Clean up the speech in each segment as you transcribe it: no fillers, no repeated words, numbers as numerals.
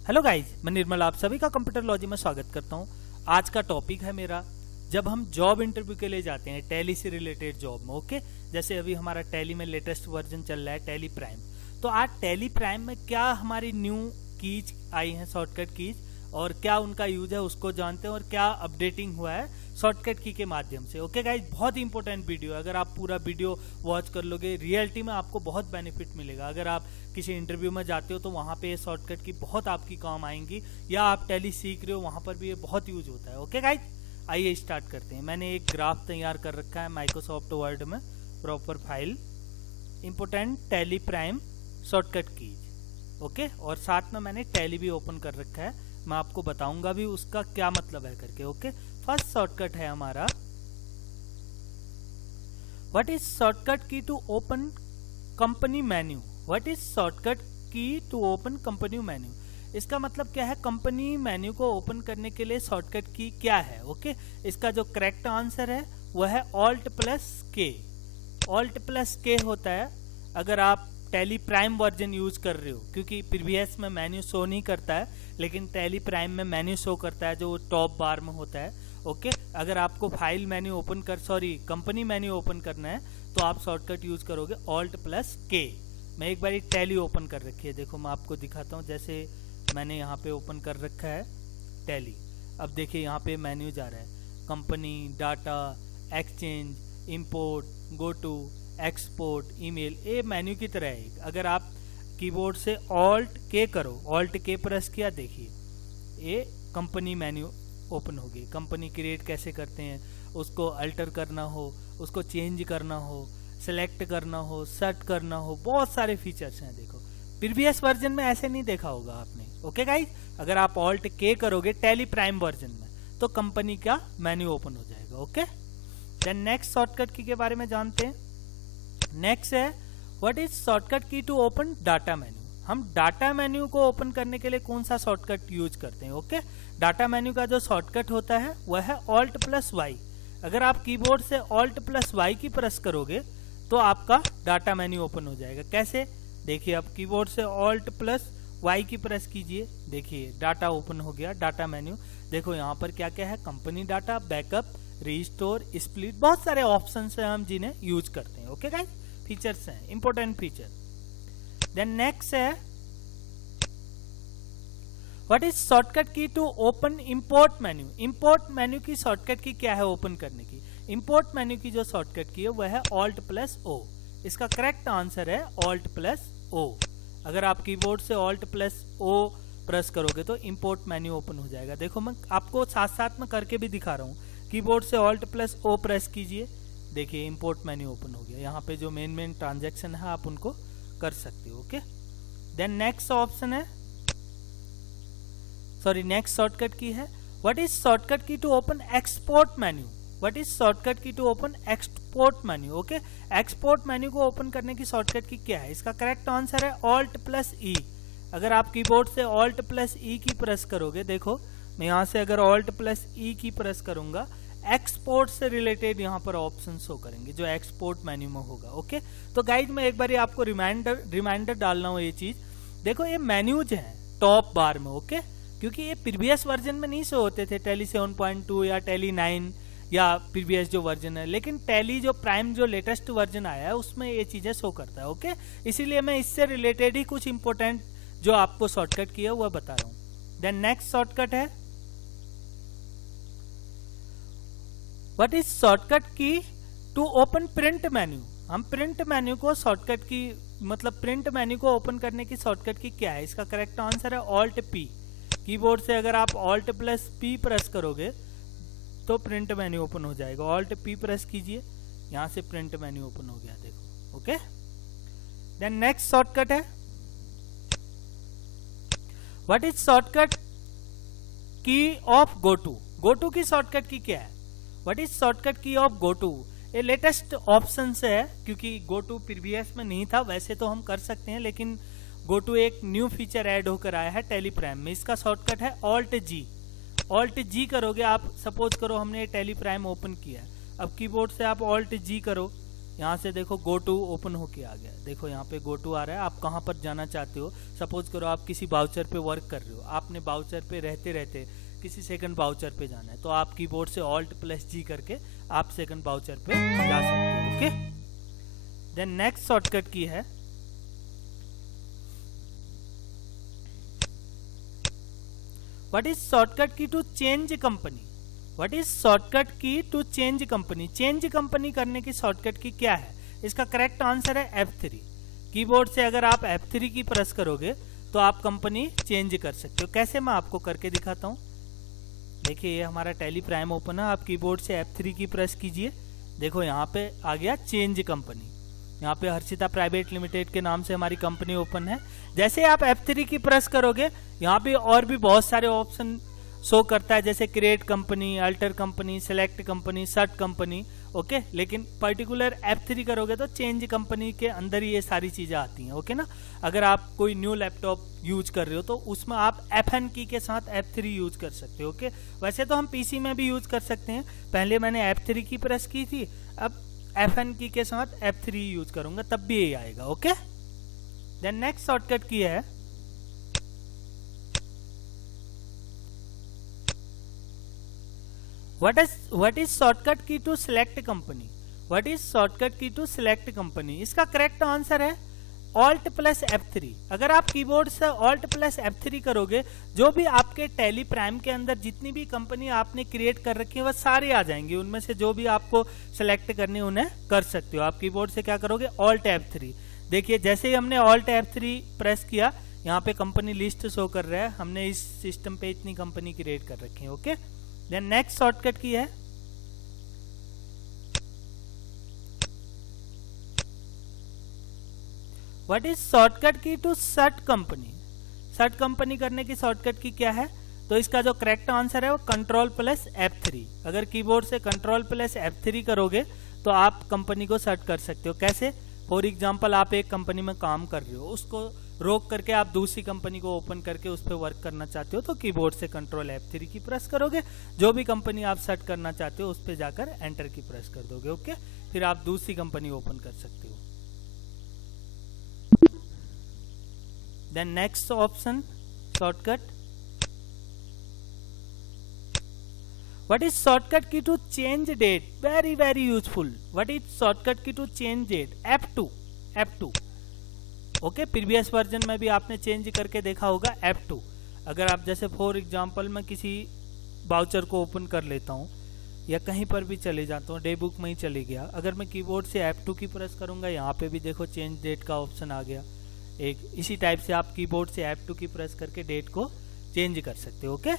Hello guys, मैं निर्मल आप सभी का कंप्यूटर लॉजी में स्वागत करता हूं। आज का टॉपिक है मेरा, जब हम जॉब इंटरव्यू के लिए जाते हैं टैली से रिलेटेड जॉब में। ओके, जैसे अभी हमारा टैली में लेटेस्ट वर्जन चल रहा है टैली प्राइम। तो आज टैली प्राइम में क्या हमारी न्यू कीज आई हैं, शॉर्टकट कीज, और क्या उनका यूज है उसको जानते हैं, और क्या अपडेटिंग हुआ है शॉर्टकट की के माध्यम से। ओके गाइज, बहुत ही इंपॉर्टेंट वीडियो है। अगर आप पूरा वीडियो वॉच कर लोगे रियलिटी में आपको बहुत बेनिफिट मिलेगा। अगर आप किसी इंटरव्यू में जाते हो तो वहाँ पे शॉर्टकट की बहुत आपकी काम आएंगी, या आप टैली सीख रहे हो वहाँ पर भी ये बहुत यूज होता है। ओके गाइज, आइए स्टार्ट करते हैं। मैंने एक ग्राफ तैयार कर रखा है माइक्रोसॉफ्ट वर्ड में, proper file, important tally prime shortcut keys. Okay, और साथ में मैंने टैली भी ओपन कर रखा है, मैं आपको बताऊंगा भी उसका क्या मतलब है करके। ओके, फर्स्ट शॉर्टकट है हमारा, what is shortcut key to open company menu. What is shortcut key to open company menu, इसका मतलब क्या है, कंपनी मेन्यू को ओपन करने के लिए शॉर्टकट की क्या है। ओके, इसका जो करेक्ट आंसर है वह है ऑल्ट प्लस के। ऑल्ट प्लस के होता है अगर आप टैली प्राइम वर्जन यूज कर रहे हो, क्योंकि प्रीवियस में मेन्यू शो नहीं करता है, लेकिन टैली प्राइम में मेन्यू शो करता है जो टॉप बार में होता है। ओके, अगर आपको फाइल मेन्यू ओपन कर कंपनी मेन्यू ओपन करना है तो आप शॉर्टकट यूज करोगे ऑल्ट प्लस के। मैं एक बार टैली ओपन कर रखी है, देखो मैं आपको दिखाता हूँ। जैसे मैंने यहाँ पे ओपन कर रखा है टैली, अब देखिए यहाँ पे मेन्यू जा रहा है, company, data, exchange, import, go to, export, email, ये मेन्यू की तरह है। अगर आप कीबोर्ड से ऑल्ट के करो, ऑल्ट के प्रेस किया, देखिए ये कंपनी मेन्यू ओपन होगी। कंपनी क्रिएट कैसे करते हैं, उसको अल्टर करना हो, उसको चेंज करना हो, सेलेक्ट करना हो, सर्च करना हो, बहुत सारे फीचर्स हैं। देखो प्रीवियस वर्जन में ऐसे नहीं देखा होगा आपने। ओके गाइस, अगर आप ऑल्ट के करोगे टैली प्राइम वर्जन में तो कंपनी का मेन्यू ओपन हो जाएगा। ओके, देन नेक्स्ट शॉर्टकट की के बारे में जानते हैं। नेक्स्ट है what is shortcut key to open data menu. हम डाटा मेन्यू को ओपन करने के लिए कौन सा शॉर्टकट यूज करते हैं। ओके, डाटा मेन्यू का जो शॉर्टकट होता है वह है ऑल्ट प्लस वाई। अगर आप कीबोर्ड से ऑल्ट प्लस वाई की प्रेस करोगे तो आपका डाटा मेन्यू ओपन हो जाएगा। कैसे, देखिए आप कीबोर्ड से ऑल्ट प्लस वाई की प्रेस कीजिए, देखिए डाटा ओपन हो गया, डाटा मेन्यू। देखो यहाँ पर क्या क्या है, company data, backup, restore, split, बहुत सारे ऑप्शन है हम जिन्हें यूज करते हैं। ओके गाइस, फीचर्स हैं, इंपॉर्टेंट फीचर। देन नेक्स्ट है what is shortcut key to open import menu. Import menu की शॉर्टकट की क्या है ओपन करने की। इंपोर्ट मेन्यू की जो शॉर्टकट की है वह है ऑल्ट प्लस ओ। इसका करेक्ट आंसर है ऑल्ट प्लस ओ। अगर आप कीबोर्ड से ऑल्ट प्लस ओ प्रेस करोगे तो इंपोर्ट मेन्यू ओपन हो जाएगा। देखो मैं आपको साथ साथ में करके भी दिखा रहा हूँ। कीबोर्ड से ऑल्ट प्लस ओ प्रेस कीजिए, देखिए इंपोर्ट मेन्यू ओपन हो गया। यहाँ पे जो मेन ट्रांजेक्शन है आप उनको कर सकते हो। ओके, देन नेक्स्ट ऑप्शन है, नेक्स्ट शॉर्टकट की है what is shortcut key to open export menu. What is shortcut key to open export menu. Okay, export menu को ओपन करने की शॉर्टकट की क्या है, इसका करेक्ट आंसर है alt plus E. अगर आप कीबोर्ड से ऑल्ट प्लस ई की प्रेस करोगे, देखो मैं यहाँ से अगर ऑल्ट प्लस ई की प्रेस करूंगा, एक्सपोर्ट से रिलेटेड यहाँ पर ऑप्शन शो करेंगे जो एक्सपोर्ट मेन्यू में होगा। ओके, तो गाइज मैं एक बार आपको रिमाइंडर डालना हो ये चीज। देखो ये मेन्यूज हैं टॉप बार में। ओके, क्योंकि ये प्रीवियस वर्जन में नहीं शो होते थे, टैली 7.2 या टैली 9 या प्रीवियस जो वर्जन है, लेकिन टैली जो प्राइम जो लेटेस्ट वर्जन आया है उसमें ये चीजें शो करता है। ओके, इसीलिए मैं इससे रिलेटेड ही कुछ इंपॉर्टेंट जो आपको शॉर्टकट किया वह बता रहा हूं। देन नेक्स्ट शॉर्टकट है what is shortcut key to open print menu. हम प्रिंट मेन्यू को शॉर्टकट की मतलब प्रिंट मेन्यू को ओपन करने की शॉर्टकट की क्या है, इसका करेक्ट आंसर है ऑल्ट पी। कीबोर्ड से अगर आप ऑल्ट प्लस पी प्रेस करोगे तो प्रिंट मेन्यू ओपन हो जाएगा। ऑल्ट पी प्रेस कीजिए, यहां से प्रिंट मेन्यू ओपन हो गया, देखो। ओके, देन नेक्स्ट शॉर्टकट है what is shortcut key of go to. Go to की शॉर्टकट की क्या है, what is shortcut key of go to. ये लेटेस्ट ऑप्शन से है, क्योंकि गो टू प्रीवियस में नहीं था। वैसे तो हम कर सकते हैं, लेकिन गो टू एक न्यू फीचर ऐड होकर आया है टैली प्राइम में। इसका शॉर्टकट है ऑल्ट जी। ऑल्ट जी करोगे आप, सपोज करो हमने टैली प्राइम ओपन किया, अब कीबोर्ड से आप ऑल्ट जी करो, यहाँ से देखो गो टू ओपन होके आ गया, देखो यहाँ पे गो टू आ रहा है। आप कहाँ पर जाना चाहते हो, सपोज करो आप किसी बाउचर पे वर्क कर रहे हो, आपने बाउचर पे रहते रहते किसी सेकंड बाउचर पे जाना है, तो आप कीबोर्ड से Alt+G करके आप सेकंड बाउचर पे जा सकते हो। Okay, then next shortcut key है what is shortcut key to change company. What is shortcut key to change company. Change company करने की शॉर्टकट की क्या है, इसका करेक्ट आंसर है F3। कीबोर्ड से अगर आप F3 की प्रेस करोगे तो आप कंपनी चेंज कर सकते हो। कैसे, मैं आपको करके दिखाता हूँ। देखिए ये हमारा टैली प्राइम ओपन है, आप कीबोर्ड से F3 की प्रेस कीजिए, देखो यहाँ पे आ गया चेंज कंपनी। यहाँ पे हर्षिता प्राइवेट लिमिटेड के नाम से हमारी कंपनी ओपन है। जैसे आप F3 की प्रेस करोगे यहाँ पे और भी बहुत सारे ऑप्शन शो करता है, जैसे create company, alter company, select company, shut company. Okay, लेकिन पर्टिकुलर F3 करोगे तो चेंज कंपनी के अंदर ही ये सारी चीजें आती हैं। ओके ना, अगर आप कोई न्यू लैपटॉप यूज कर रहे हो तो उसमें आप FN की के साथ F3 यूज कर सकते हो। ओके, वैसे तो हम पीसी में भी यूज कर सकते हैं, पहले मैंने F3 की प्रेस की थी, अब FN की के साथ F3 यूज करूंगा तब भी यही आएगा। Okay, then next shortcut key है what is shortcut key to select company. What is shortcut key to select company, इसका करेक्ट आंसर है Alt+F3। अगर आप कीबोर्ड से Alt+F3 करोगे, जो भी आपके टैली प्राइम के अंदर जितनी भी कंपनी आपने क्रिएट कर रखी है वह सारी आ जाएंगी, उनमें से जो भी आपको सिलेक्ट करनी उन्हें कर सकते हो। आप कीबोर्ड से क्या करोगे, Alt+F3। देखिए जैसे ही हमने Alt+F3 प्रेस किया, यहाँ पे कंपनी लिस्ट शो कर रहा है, हमने इस सिस्टम पे इतनी कंपनी क्रिएट कर रखी है। Okay, then next shortcut key है what is shortcut key to shut company. Shut company करने की शॉर्टकट की क्या है, तो इसका जो करेक्ट आंसर है वो Ctrl+F3। अगर कीबोर्ड से Ctrl+F3 करोगे तो आप कंपनी को सर्च कर सकते हो। कैसे, फॉर एग्जांपल आप एक कंपनी में काम कर रहे हो, उसको रोक करके आप दूसरी कंपनी को ओपन करके उस पर वर्क करना चाहते हो, तो कीबोर्ड से Ctrl+F3 की प्रेस करोगे, जो भी कंपनी आप सर्च करना चाहते हो उस पर जाकर एंटर की प्रेस कर दोगे। ओके, फिर आप दूसरी कंपनी ओपन कर सकते हो। Then next option shortcut what is shortcut key to change date. Very very useful. What is shortcut key to change date, F2। Okay, previous version में भी आपने चेंज करके देखा होगा F2। अगर आप जैसे फॉर एग्जांपल मैं किसी बाउचर को ओपन कर लेता हूँ या कहीं पर भी चले जाता हूँ, डे बुक में ही चले गया, अगर मैं कीबोर्ड से F2 की प्रेस करूंगा, यहाँ पे भी देखो चेंज डेट का ऑप्शन आ गया। एक इसी टाइप से आप कीबोर्ड से F2 की प्रेस करके डेट को चेंज कर सकते हो। ओके,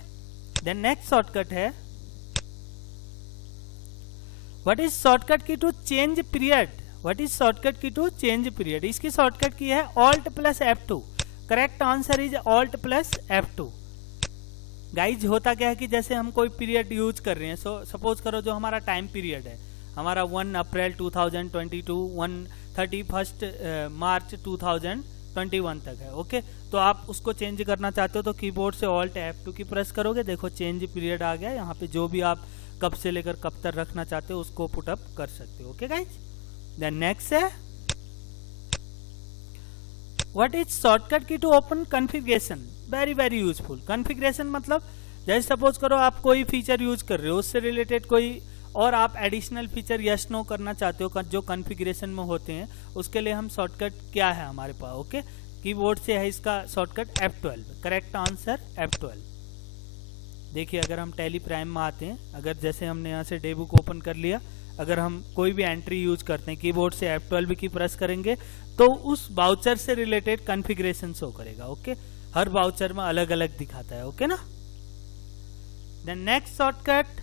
देन नेक्स्ट शॉर्टकट है what is shortcut key to change period. What is shortcut key to change period, इसकी शॉर्टकट की है Alt+F2। Correct answer is Alt+F2। Guys होता क्या है कि जैसे हम कोई पीरियड यूज कर रहे हैं, सपोज करो जो हमारा टाइम पीरियड है हमारा 1 अप्रैल 2022 31 मार्च 2021 तक है। ओके, तो आप उसको चेंज करना चाहते हो तो कीबोर्ड से Alt+F2 की प्रेस करोगे, देखो चेंज पीरियड आ गया। यहाँ पे जो भी आप कब से लेकर कब तक रखना चाहते हो उसको पुट अप कर सकते हो। ओके गाइज, देन नेक्स्ट है what is shortcut key to open configuration. Very very useful. Configuration मतलब जैसे सपोज करो आप कोई फीचर यूज कर रहे हो, उससे रिलेटेड कोई और आप एडिशनल फीचर यस नो करना चाहते हो जो कॉन्फ़िगरेशन में होते हैं, उसके लिए हम शॉर्टकट क्या है हमारे पास। ओके, कीबोर्ड से है इसका shortcut F12। Correct answer F12। देखिए अगर हम टैली प्राइम में आते हैं, अगर जैसे हमने यहाँ से डे बुक ओपन कर लिया, अगर हम कोई भी एंट्री यूज करते हैं कीबोर्ड से F12 की प्रेस करेंगे तो उस बाउचर से रिलेटेड कॉन्फ़िगरेशन शो करेगा। ओके, हर बाउचर में अलग अलग दिखाता है। ओके ना, then next shortcut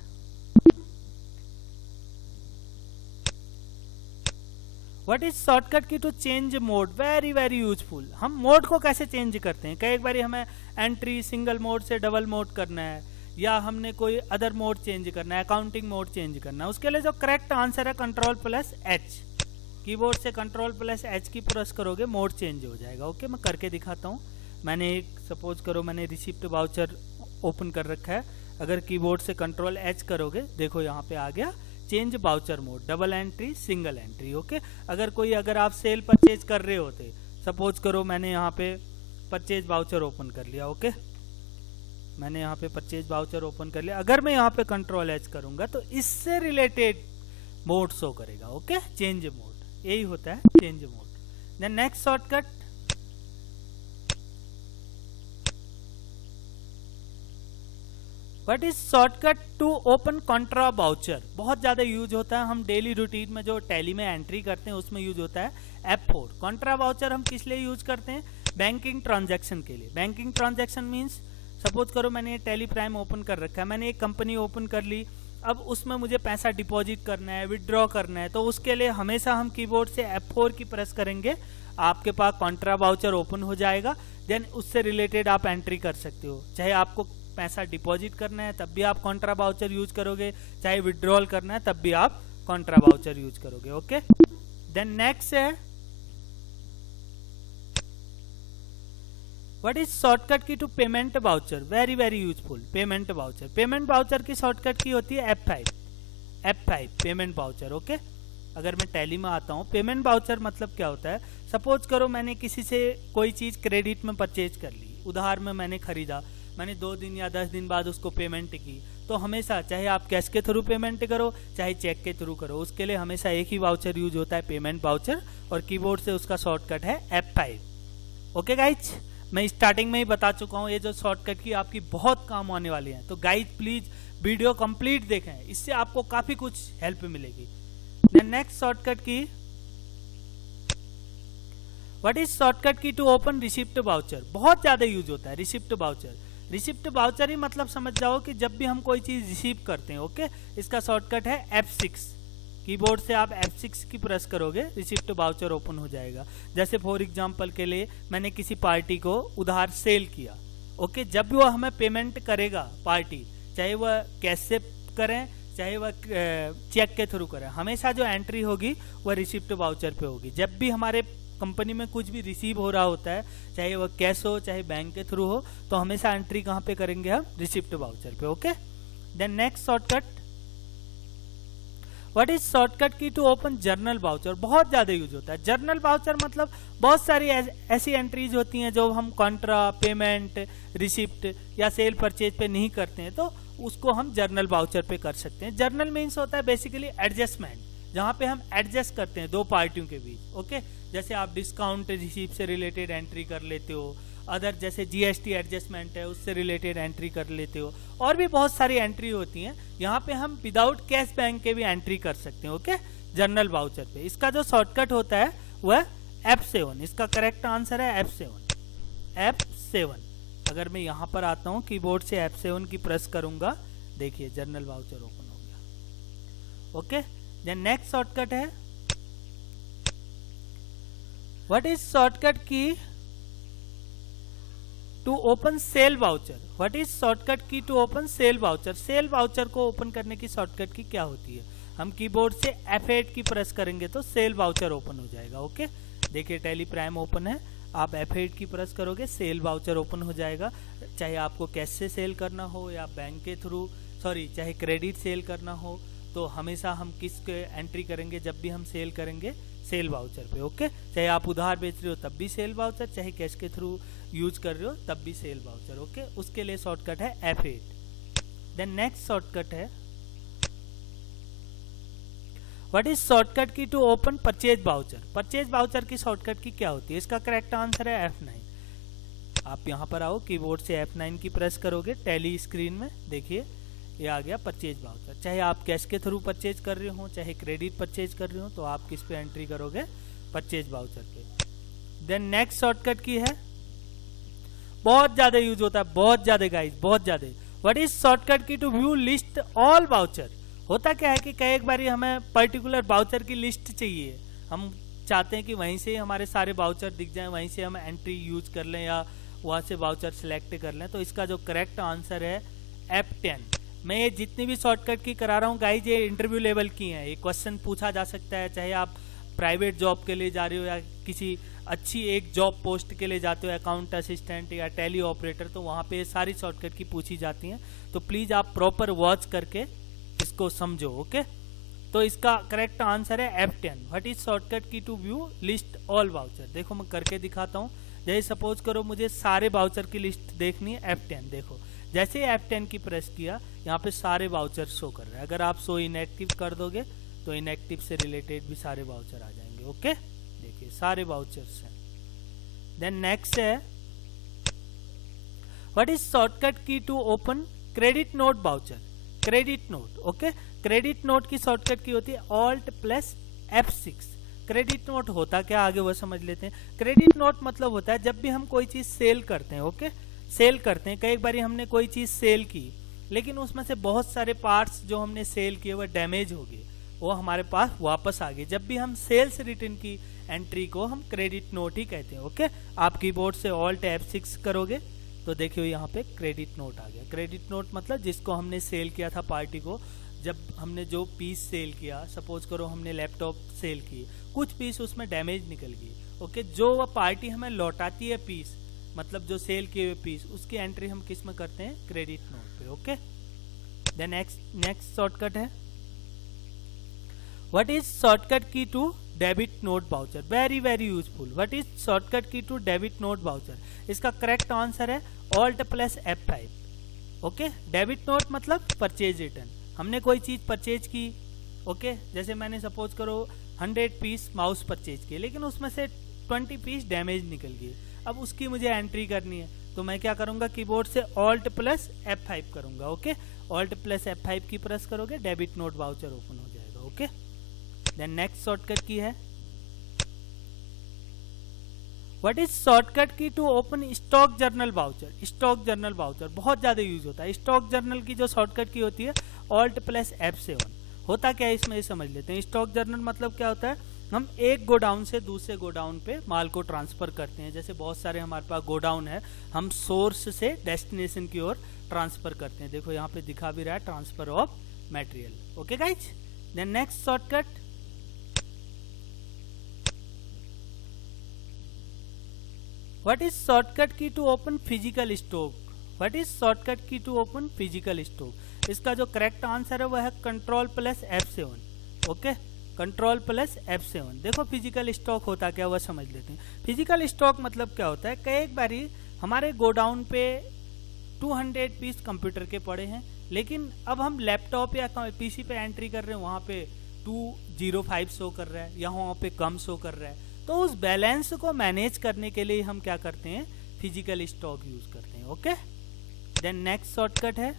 what is shortcut key to change mode. Very very useful. हम मोड को कैसे चेंज करते हैं, कई बार हमें एंट्री सिंगल मोड से डबल मोड करना है, या हमने कोई अदर मोड चेंज करना है, अकाउंटिंग मोड चेंज करना है, उसके लिए जो करेक्ट आंसर है Ctrl+H। कीबोर्ड से Ctrl+H की प्रेस करोगे, मोड चेंज हो जाएगा। ओके, मैं करके दिखाता हूँ। मैंने एक सपोज करो मैंने रिसिप्ट वाउचर ओपन कर रखा है, अगर कीबोर्ड से Ctrl+H करोगे देखो यहाँ पे आ गया change voucher mode, double entry, single entry. Okay, अगर आप सेल परचेज कर रहे होते, सपोज करो मैंने यहाँ पे परचेज बाउचर ओपन कर लिया। ओके, मैंने यहाँ पे परचेज बाउचर ओपन कर लिया, अगर मैं यहाँ पे कंट्रोल एच करूंगा तो इससे रिलेटेड मोड शो करेगा। ओके, चेंज मोड, यही होता है change mode. Then next shortcut, what is shortcut to open contra voucher. बहुत ज्यादा यूज होता है, हम डेली रूटीन में जो टैली में एंट्री करते हैं उसमें यूज होता है F4। कॉन्ट्रा बाउचर हम किस लिए यूज करते हैं? बैंकिंग ट्रांजैक्शन के लिए। बैंकिंग ट्रांजैक्शन मीन्स सपोज करो मैंने ये टैली प्राइम ओपन कर रखा है, मैंने एक कंपनी ओपन कर ली, अब उसमें मुझे पैसा डिपॉजिट करना है, विड्रॉ करना है, तो उसके लिए हमेशा हम कीबोर्ड से F4 की प्रेस करेंगे, आपके पास कॉन्ट्रा बाउचर ओपन हो जाएगा। देन उससे रिलेटेड आप एंट्री कर सकते हो, चाहे आपको पैसा डिपॉजिट करना है तब भी आप कॉन्ट्रा बाउचर यूज करोगे, चाहे विड्रॉल करना है तब भी आप कॉन्ट्रा बाउचर यूज करोगे। ओके, देन नेक्स्ट है what is shortcut key to payment voucher. Very very useful. Payment voucher, payment voucher की शॉर्टकट की होती है F5 पेमेंट बाउचर। ओके, अगर मैं टैली में आता हूँ, पेमेंट बाउचर मतलब क्या होता है? सपोज करो मैंने किसी से कोई चीज क्रेडिट में परचेज कर ली, उधार में मैंने खरीदा, मैंने 2 दिन या 10 दिन बाद उसको पेमेंट की, तो हमेशा चाहे आप कैश के थ्रू पेमेंट करो चाहे चेक के थ्रू करो, उसके लिए हमेशा एक ही वाउचर यूज होता है, पेमेंट वाउचर, और कीबोर्ड से उसका शॉर्टकट है F5। ओके गाइज, मैं स्टार्टिंग में ही बता चुका हूँ ये जो शॉर्टकट की आपकी बहुत काम आने वाली है, तो गाइज प्लीज वीडियो कंप्लीट देखें, इससे आपको काफी कुछ हेल्प मिलेगी। Next shortcut key, what is shortcut key to open receipt voucher. बहुत ज्यादा यूज होता है रिसिप्ट वाउचर। रिसिप्ट वाउचर ही मतलब समझ जाओ कि जब भी हम कोई चीज रिसीव करते हैं, ओके, इसका शॉर्टकट है F6। कीबोर्ड से आप F6 की प्रेस करोगे, रिसिप्ट वाउचर ओपन हो जाएगा। जैसे फॉर एग्जांपल के लिए मैंने किसी पार्टी को उधार सेल किया, ओके, जब भी वो हमें पेमेंट करेगा पार्टी, चाहे वह कैश से करें चाहे वह चेक के थ्रू करें, हमेशा जो एंट्री होगी वह रिसिप्ट वाउचर पे होगी। जब भी हमारे कंपनी में कुछ भी रिसीव हो रहा होता है, चाहे वह कैश हो चाहे बैंक के थ्रू हो, तो हमेशा एंट्री कहाँ पे करेंगे हम? रिसिप्ट वाउचर पे। Okay, then next shortcut, what is shortcut key to open journal voucher. बहुत ज्यादा यूज होता है जर्नल वाउचर, मतलब बहुत सारी ऐसी एंट्रीज होती हैं जो हम कॉन्ट्रा, पेमेंट, रिसिप्ट या सेल परचेज पे नहीं करते हैं, तो उसको हम जर्नल वाउचर पे कर सकते हैं। जर्नल मीन्स होता है बेसिकली एडजस्टमेंट, जहां पे हम एडजस्ट करते हैं दो पार्टियों के बीच। ओके, जैसे आप डिस्काउंट रिसीप से रिलेटेड एंट्री कर लेते हो, अदर जैसे GST एडजस्टमेंट है उससे रिलेटेड एंट्री कर लेते हो, और भी बहुत सारी एंट्री होती हैं। यहाँ पे हम विदाउट कैश बैंक के भी एंट्री कर सकते हैं। ओके, जर्नल वाउचर पे इसका जो शॉर्टकट होता है वह F7। इसका करेक्ट आंसर है F7। अगर मैं यहाँ पर आता हूँ कीबोर्ड से F7 की प्रेस करूंगा, देखिए जर्नल वाउचर ओपन हो गया। ओके, देन नेक्स्ट शॉर्टकट है what is shortcut key to open sale voucher. What is shortcut key to open sale voucher. Sale voucher को ओपन करने की शॉर्टकट की क्या होती है? हम कीबोर्ड से F8 की प्रेस करेंगे तो सेल वाउचर ओपन हो जाएगा। ओके, देखिए टैली प्राइम ओपन है, आप F8 की प्रेस करोगे सेल वाउचर ओपन हो जाएगा। चाहे आपको कैश से सेल करना हो या बैंक के थ्रू, चाहे क्रेडिट सेल करना हो, तो हमेशा हम किस एंट्री करेंगे जब भी हम सेल करेंगे? सेल वाउचर पे। ओके, चाहे आप उधार बेच रहे हो तब भी सेल वाउचर, चाहे कैश के थ्रू यूज कर रहे हो तब भी सेल वाउचर। ओके, उसके लिए शॉर्टकट है F8। देन नेक्स्ट शॉर्टकट है what is shortcut key to open purchase voucher. Purchase voucher की शॉर्टकट की क्या होती है? इसका करेक्ट आंसर है F9। आप यहाँ पर आओ, कीबोर्ड से F9 की प्रेस करोगे, टैली स्क्रीन में देखिए ये आ गया परचेज वाउचर। चाहे आप कैश के थ्रू परचेज कर रहे हो चाहे क्रेडिट परचेज कर रहे हो, तो आप किस पे एंट्री करोगे? परचेज वाउचर पे। देन नेक्स्ट शॉर्टकट की है, बहुत ज्यादा यूज होता है, बहुत ज्यादा गाइस, बहुत ज्यादा। What is shortcut key to view list all voucher. होता क्या है कि कई बार हमें पर्टिकुलर वाउचर की लिस्ट चाहिए, हम चाहते हैं कि वहीं से हमारे सारे वाउचर दिख जाएं, वहीं से हम एंट्री यूज कर लें या वहां से वाउचर सिलेक्ट कर लें। तो इसका जो करेक्ट आंसर है F10। मैं ये जितनी भी शॉर्टकट की करा रहा हूँ गाइज, ये इंटरव्यू लेवल की हैं, ये क्वेश्चन पूछा जा सकता है, चाहे आप प्राइवेट जॉब के लिए जा रहे हो या किसी अच्छी एक जॉब पोस्ट के लिए जाते हो, अकाउंट असिस्टेंट या टेली ऑपरेटर, तो वहाँ पे सारी शॉर्टकट की पूछी जाती हैं। तो प्लीज आप प्रॉपर वॉच करके इसको समझो। ओके, तो इसका करेक्ट आंसर है F10। What is shortcut key to view list all voucher. देखो मैं करके दिखाता हूँ। जैसे सपोज करो मुझे सारे वाउचर की लिस्ट देखनी है, F10। देखो जैसे F10 की प्रेस किया, यहाँ पे सारे वाउचर शो कर रहे हैं। अगर आप शो इनएक्टिव कर दोगे तो इनएक्टिव से रिलेटेड भी सारे वाउचर आ जाएंगे। ओके, देखिए सारे वाउचर्स हैं। देन नेक्स्ट है what is shortcut key to open credit note voucher. Credit note, okay, credit note की शॉर्टकट की होती है Alt + F6। क्रेडिट नोट होता क्या, आगे वो समझ लेते हैं। क्रेडिट नोट मतलब होता है जब भी हम कोई चीज सेल करते हैं, ओके, सेल करते हैं। कई बार हमने कोई चीज सेल की, लेकिन उसमें से बहुत सारे पार्ट्स जो हमने सेल किए वो डैमेज हो गए, वो हमारे पास वापस आ गए। जब भी हम सेल्स रिटर्न की एंट्री को हम क्रेडिट नोट ही कहते हैं। ओके, आप कीबोर्ड से Alt F6 करोगे तो देखियो यहाँ पे क्रेडिट नोट आ गया। क्रेडिट नोट मतलब जिसको हमने सेल किया था पार्टी को, जब हमने जो पीस सेल किया, सपोज करो हमने लैपटॉप सेल की, कुछ पीस उसमें डैमेज निकल गई, ओके, जो वह पार्टी हमें लौटाती है पीस, मतलब जो सेल किए हुए पीस, उसकी एंट्री हम किस में करते हैं, क्रेडिट नोट पे। ओके, देन नेक्स्ट शॉर्टकट है what is shortcut key to debit note voucher. Very very useful. What is shortcut key to debit note voucher. इसका करेक्ट आंसर है Alt + F5। Okay, debit note मतलब purchase return. हमने कोई चीज purchase की, okay, जैसे मैंने सपोज करो 100 पीस माउस परचेज किए, लेकिन उसमें से 20 पीस डैमेज निकल गए। अब उसकी मुझे एंट्री करनी है, तो मैं क्या करूंगा, कीबोर्ड से Alt + F5 करूंगा। ओके, Alt + F5 की प्रेस करोगे, डेबिट नोट वाउचर ओपन हो जाएगा। Okay, then next shortcut key है what is shortcut key to open stock journal voucher. Stock journal voucher बहुत ज्यादा यूज होता है। स्टॉक जर्नल की जो शॉर्टकट की होती है Alt + F7। होता क्या है इसमें, ये समझ लेते हैं। स्टॉक जर्नल मतलब क्या होता है, हम एक गोडाउन से दूसरे गोडाउन पे माल को ट्रांसफर करते हैं। जैसे बहुत सारे हमारे पास गोडाउन है, हम सोर्स से डेस्टिनेशन की ओर ट्रांसफर करते हैं। देखो यहाँ पे दिखा भी रहा है, transfer of material. Okay guys, then next shortcut what is shortcut key to open physical stock. What is shortcut key to open physical stock. इसका जो करेक्ट आंसर है वह है Ctrl + F7। Okay, Ctrl + F7। देखो physical stock होता क्या, वह समझ लेते हैं। फिजिकल स्टॉक मतलब क्या होता है, कई बारी हमारे गोडाउन पे 200 पीस कंप्यूटर के पड़े हैं, लेकिन अब हम लैपटॉप या पीसी पे एंट्री कर रहे हैं, वहां पे 205 शो कर रहा है या वहां पे कम शो कर रहा है। तो उस बैलेंस को मैनेज करने के लिए हम क्या करते हैं, फिजिकल स्टॉक यूज करते हैं। ओके, देन नेक्स्ट शॉर्टकट है,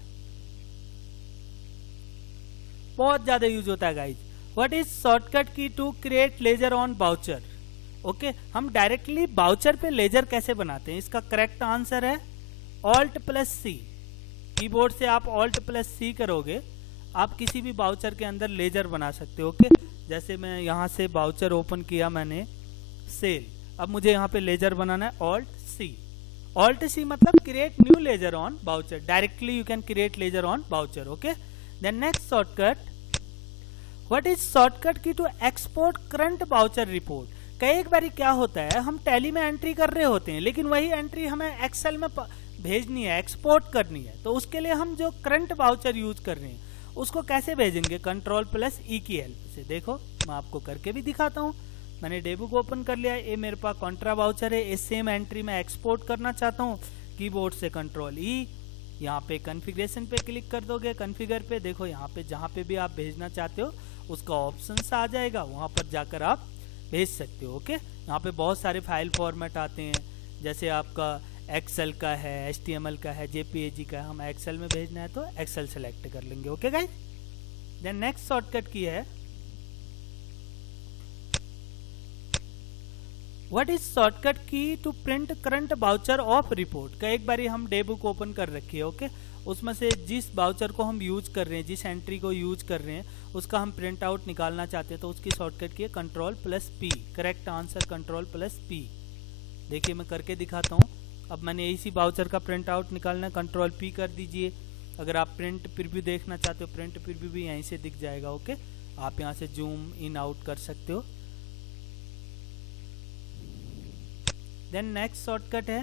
बहुत ज्यादा यूज होता है guys, what is shortcut key to create ledger on voucher. Okay, हम डायरेक्टली वाउचर पे लेजर कैसे बनाते हैं। इसका करेक्ट आंसर है Alt + C। कीबोर्ड से आप Alt + C करोगे, आप किसी भी वाउचर के अंदर लेजर बना सकते हो। ओके, जैसे मैं यहाँ से वाउचर ओपन किया मैंने सेल, अब मुझे यहाँ पे लेजर बनाना है, Alt C मतलब create new ledger on voucher. Directly you can create ledger on voucher. Okay, then next shortcut what is shortcut key to export current voucher report. कई बार क्या होता है, हम टैली में एंट्री कर रहे होते हैं, लेकिन वही एंट्री हमें एक्सेल में भेजनी है, एक्सपोर्ट करनी है। तो उसके लिए हम जो करंट वाउचर यूज कर रहे हैं उसको कैसे भेजेंगे, Ctrl + E की हेल्प से। देखो मैं आपको करके भी दिखाता हूँ। मैंने डेबुक ओपन कर लिया, ये मेरे पास कॉन्ट्रा वाउचर है, इस सेम एंट्री में एक्सपोर्ट करना चाहता हूँ। कीबोर्ड से Ctrl E, यहाँ पे कॉन्फ़िगरेशन पे क्लिक कर दोगे, कॉन्फ़िगर पे, देखो यहाँ पे जहाँ पे भी आप भेजना चाहते हो उसका ऑप्शंस आ जाएगा, वहाँ पर जाकर आप भेज सकते हो। ओके, यहाँ पे बहुत सारे फाइल फॉर्मेट आते हैं, जैसे आपका एक्सेल का है, HTML का है, JPEG का है। हम एक्सेल में भेजना है तो एक्सेल सेलेक्ट कर लेंगे। Okay guys, then next shortcut key है what is shortcut key to print current voucher of report. का एक बारी हम डे बुक ओपन कर रखी है, ओके, उसमें से जिस वाउचर को हम यूज कर रहे हैं, जिस एंट्री को यूज कर रहे हैं, उसका हम प्रिंट आउट निकालना चाहते हैं, तो उसकी शॉर्टकट की है Ctrl + P। Correct answer Ctrl + P। देखिए मैं करके दिखाता हूँ। अब मैंने इसी वाउचर का प्रिंट आउट निकालना है, Ctrl P कर दीजिए। अगर आप प्रिंट प्रीव्यू देखना चाहते हो, प्रिंट प्रीव्यू भी यहीं से दिख जाएगा। ओके, आप यहाँ से जूम इन आउट कर सकते हो। देन नेक्स्ट शॉर्टकट है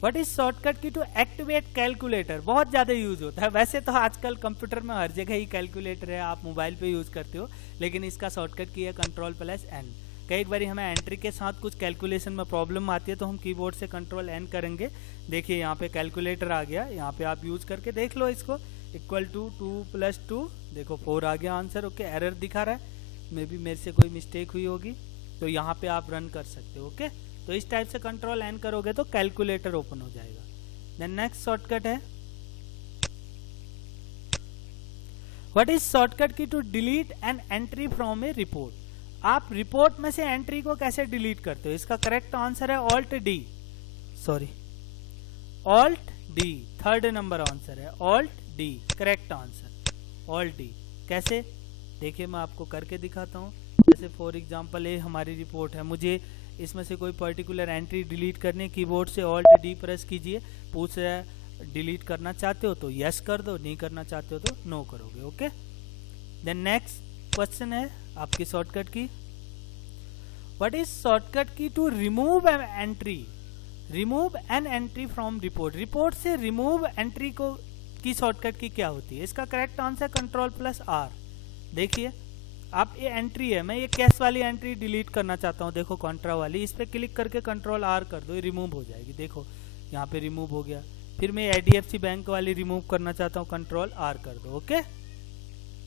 what is shortcut key to activate calculator? बहुत ज्यादा यूज होता है। वैसे तो आजकल कंप्यूटर में हर जगह ही कैलकुलेटर है, आप मोबाइल पे यूज करते हो, लेकिन इसका शॉर्टकट की है Ctrl+N। कई बार हमें एंट्री के साथ कुछ कैलकुलेशन में प्रॉब्लम आती है तो हम कीबोर्ड से Ctrl+N करेंगे। देखिए यहाँ पे कैलकुलेटर आ गया, यहाँ पे आप यूज करके देख लो इसको। इक्वल टू 2 + 2, देखो 4 आ गया आंसर। ओके, एरर दिखा रहा है, मे बी मेरे से कोई मिस्टेक हुई होगी, तो यहाँ पे आप रन कर सकते हो। ओके, तो इस टाइप से Ctrl+N करोगे तो कैलकुलेटर ओपन हो जाएगा। देन नेक्स्ट शॉर्टकट है what is shortcut key to delete an entry from a report? आप रिपोर्ट में से एंट्री को कैसे डिलीट करते हो? इसका करेक्ट आंसर है Alt+D, sorry Alt+D, third number answer है Alt+D, करेक्ट आंसर Alt+D। कैसे? देखिए मैं आपको करके दिखाता हूँ। जैसे फॉर एग्जांपल ये हमारी रिपोर्ट है, मुझे इसमें से कोई पर्टिकुलर एंट्री डिलीट करने, कीबोर्ड से Alt+D प्रेस कीजिए। पूछ रहा है डिलीट करना चाहते हो तो यस कर दो, नहीं करना चाहते हो तो नो करोगे। ओके, देन नेक्स्ट क्वेश्चन है आपकी shortcut key what is shortcut key to remove an entry? Remove an entry from report, report से रिमूव एंट्री को की शॉर्टकट की क्या होती है? इसका करेक्ट आंसर Ctrl+R। देखिए आप ये एंट्री है, मैं ये कैश वाली एंट्री डिलीट करना चाहता हूँ, देखो कॉन्ट्रा वाली, इस पर क्लिक करके Ctrl+R कर दो, ये रिमूव हो जाएगी। देखो यहाँ पे रिमूव हो गया। फिर मैं IDFC बैंक वाली रिमूव करना चाहता हूँ, Ctrl+R कर दो। Okay,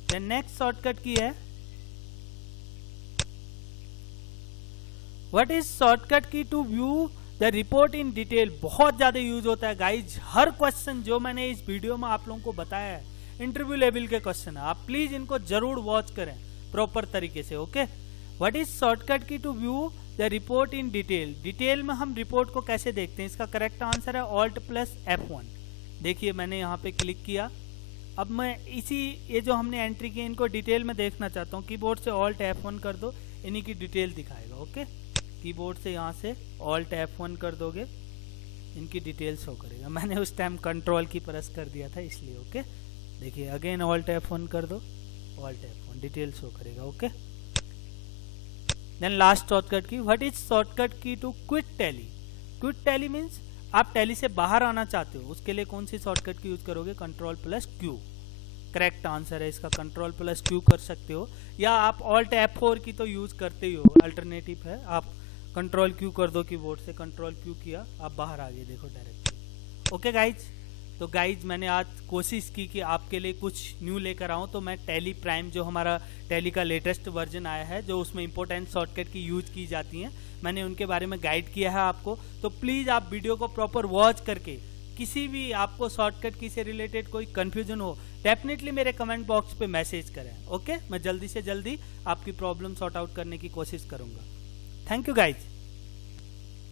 then next shortcut key है what is shortcut key to view the report in detail? बहुत ज्यादा यूज होता है गाइज। हर क्वेश्चन जो मैंने इस वीडियो में आप लोगों को बताया है इंटरव्यू लेवल के क्वेश्चन है, आप प्लीज इनको जरूर वॉच करें प्रॉपर तरीके से। Okay, what is shortcut key to view the report in detail? Detail में हम रिपोर्ट को कैसे देखते हैं? इसका करेक्ट आंसर है Alt+F1। देखिए मैंने यहाँ पे क्लिक किया, अब मैं ये जो हमने एंट्री की इनको डिटेल में देखना चाहता हूँ। कीबोर्ड से Alt+F1 कर दो, इन्हीं की डिटेल दिखाएगा। ओके, कीबोर्ड से यहाँ से Alt+F1 कर दोगे, इनकी डिटेल शो करेगा। मैंने उस टाइम कंट्रोल की प्रेस कर दिया था इसलिए। ओके, देखिए अगेन Alt+F1 कर दो, Alt+F1 डिटेल शो करेगा। Okay, then last shortcut key what is shortcut key to quit Tally? Quit Tally means आप टैली से बाहर आना चाहते हो, उसके लिए कौन सी शॉर्टकट की यूज करोगे? Ctrl+Q, करेक्ट आंसर है इसका। Ctrl+Q कर सकते हो, या आप Alt+F4 की तो यूज करते ही हो, अल्टरनेटिव है। आप Ctrl+Q कर दो कीबोर्ड से, Ctrl+Q किया, आप बाहर आ गए, देखो डायरेक्टली। ओके गाइज, तो गाइज मैंने आज कोशिश की कि आपके लिए कुछ न्यू लेकर आऊँ, तो मैं टैली प्राइम जो हमारा टैली का लेटेस्ट वर्जन आया है, जो उसमें इंपॉर्टेंट शॉर्टकट की यूज की जाती हैं, मैंने उनके बारे में गाइड किया है आपको। तो प्लीज़ आप वीडियो को प्रॉपर वॉच करके किसी भी आपको शॉर्टकट की से रिलेटेड कोई कंफ्यूजन हो, डेफिनेटली मेरे कमेंट बॉक्स पे मैसेज करें। ओके, मैं जल्दी से जल्दी आपकी प्रॉब्लम सॉर्ट आउट करने की कोशिश करूँगा। Thank you guys.